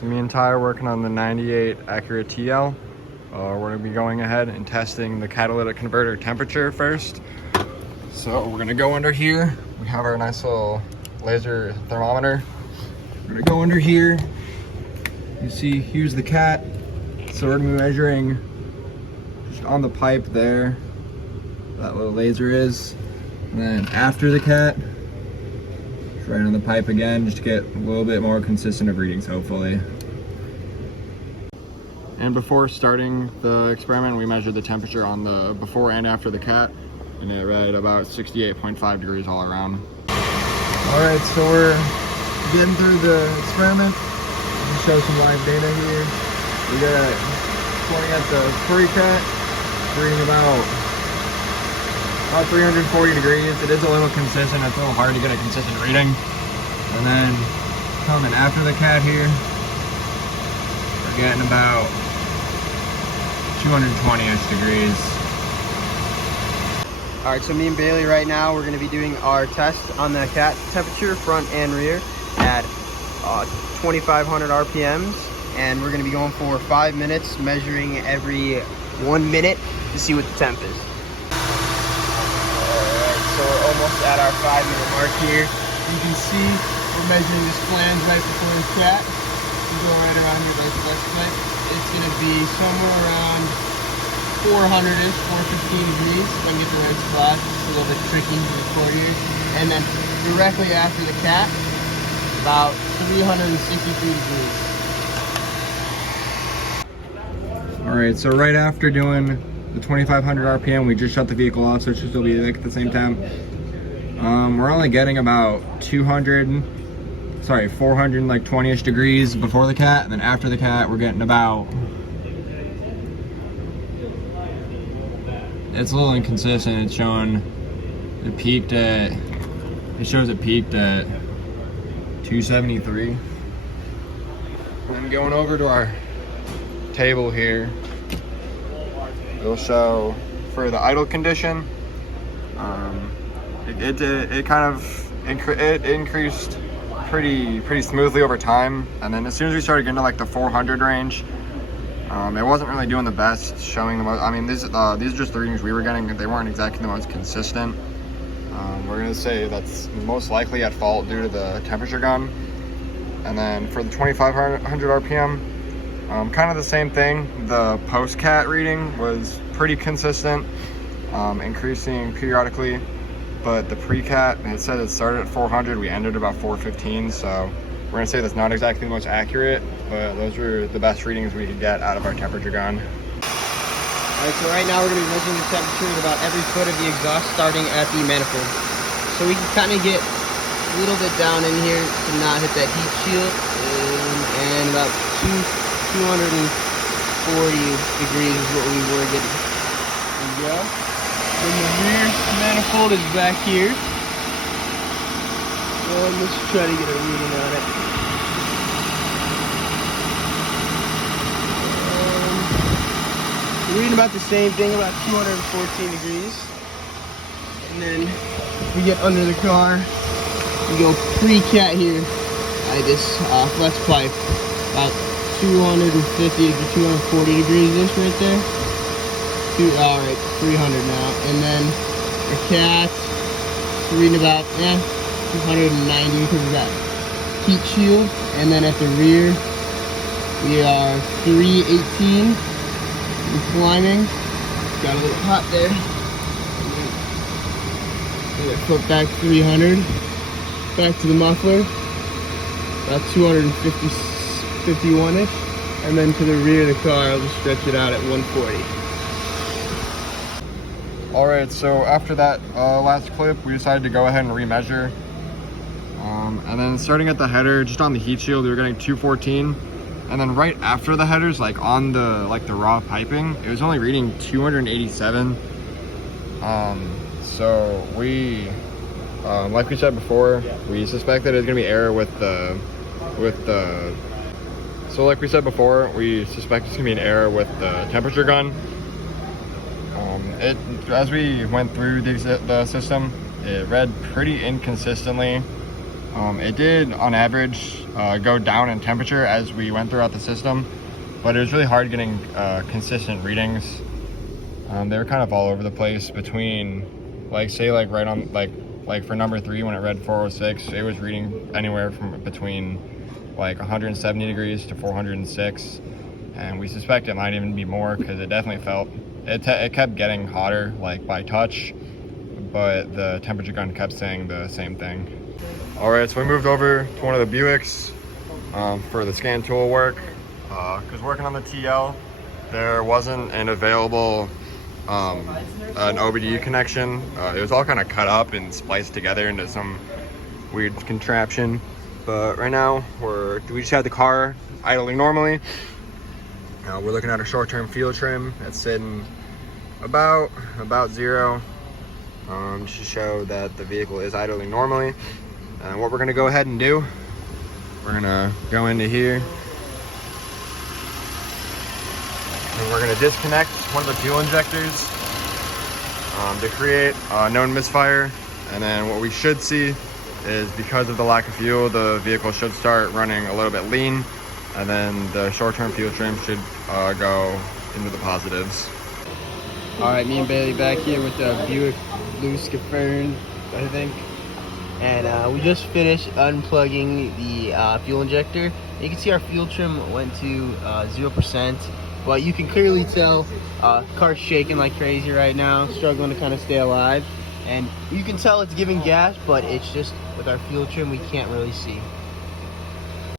So me and Ty are working on the 98 accurate TL. We're gonna be going ahead and testing the catalytic converter temperature first. So we're gonna go under here. We have our nice little laser thermometer. We're gonna go under here. You see, here's the cat. So we're gonna be measuring just on the pipe there. That little laser is. And then after the cat, just right on the pipe again, just to get a little bit more consistent of readings, hopefully. And before starting the experiment, we measured the temperature on the before and after the cat, and it read about 68.5 degrees all around. All right, so we're getting through the experiment. Let me show some live data here. We got pointing at the pre-cat, reading about 340 degrees. It is a little consistent. It's a little hard to get a consistent reading. And then coming after the cat here, we're getting about 220-ish degrees. All right, so me and Bailey right now, we're gonna be doing our test on the cat temperature, front and rear, at 2,500 RPMs. And we're gonna be going for 5 minutes, measuring every 1 minute to see what the temp is. Alright, so we're almost at our 5-minute mark here. You can see we're measuring this flange right before the cat. You go right around here by the flex plate. It's gonna be somewhere around 400-ish, 415 degrees. If I can get the right spot, it's a little bit tricky to record here. And then directly after the cat, about 363 degrees. All right, so right after doing the 2,500 RPM, we just shut the vehicle off, so it should still be like at the same temp. We're only getting about 420-ish degrees before the cat, and then after the cat, we're getting about, it's a little inconsistent. It's showing it peaked at, it shows it peaked at 273. And going over to our table here, it'll show for the idle condition, it kind of increased pretty smoothly over time, and then as soon as we started getting to like the 400 range, it wasn't really doing the best, showing the most. I mean, these are just the readings we were getting. They weren't exactly the most consistent. We're gonna say that's most likely at fault due to the temperature gun. And then for the 2,500 RPM, kind of the same thing. The post-cat reading was pretty consistent, increasing periodically, but the pre-cat, it said it started at 400, we ended about 415, so we're gonna say that's not exactly the most accurate, but those were the best readings we could get out of our temperature gun. All right, so right now we're gonna be measuring the temperature at about every foot of the exhaust, starting at the manifold. So we can kind of get a little bit down in here to not hit that heat shield, and about 240 degrees is what we were getting. There we go. Then the rear manifold is back here. Let's try to get a reading on it. We're reading about the same thing, about 214 degrees. And then we get under the car, we go pre-cat here by this flex pipe, about 250 to 240 degrees-ish right there. All right, 300 now. And then the cat, we're reading about 290 because of that heat shield. And then at the rear, we are 318. We're climbing. Got a little hot there. Flip back 300. Back to the muffler. About 251-ish. And then to the rear of the car, I'll just stretch it out at 140. All right, so after that last clip, we decided to go ahead and remeasure. And then starting at the header, just on the heat shield, we were getting 214. And then right after the headers, like on the raw piping, it was only reading 287. So we, like we said before, we suspected it's gonna be error with the. So like we said before, we suspect it's gonna be an error with the temperature gun. As we went through the system, it read pretty inconsistently. It did, on average, go down in temperature as we went throughout the system, but it was really hard getting consistent readings. They were kind of all over the place between, like, say, like, right on, like for number 3, when it read 406, it was reading anywhere from between, like, 170 degrees to 406, and we suspect it might even be more, because it definitely felt, it kept getting hotter, like, by touch, but the temperature gun kept saying the same thing. All right, so we moved over to one of the Buicks for the scan tool work, because working on the TL, there wasn't an available an OBD connection. It was all kind of cut up and spliced together into some weird contraption. But right now, we just have the car idling normally. We're looking at a short-term fuel trim that's sitting about 0, to show that the vehicle is idling normally. And what we're gonna go ahead and do, we're gonna go into here and we're gonna disconnect one of the fuel injectors to create a known misfire. And then what we should see is, because of the lack of fuel, the vehicle should start running a little bit lean, and then the short-term fuel trim should go into the positives. All right, me and Bailey back here with the Buick Blue Skifern, I think. And we just finished unplugging the fuel injector. You can see our fuel trim went to 0%, but you can clearly tell car's shaking like crazy right now, struggling to kind of stay alive. And you can tell it's giving gas, but it's just with our fuel trim, we can't really see.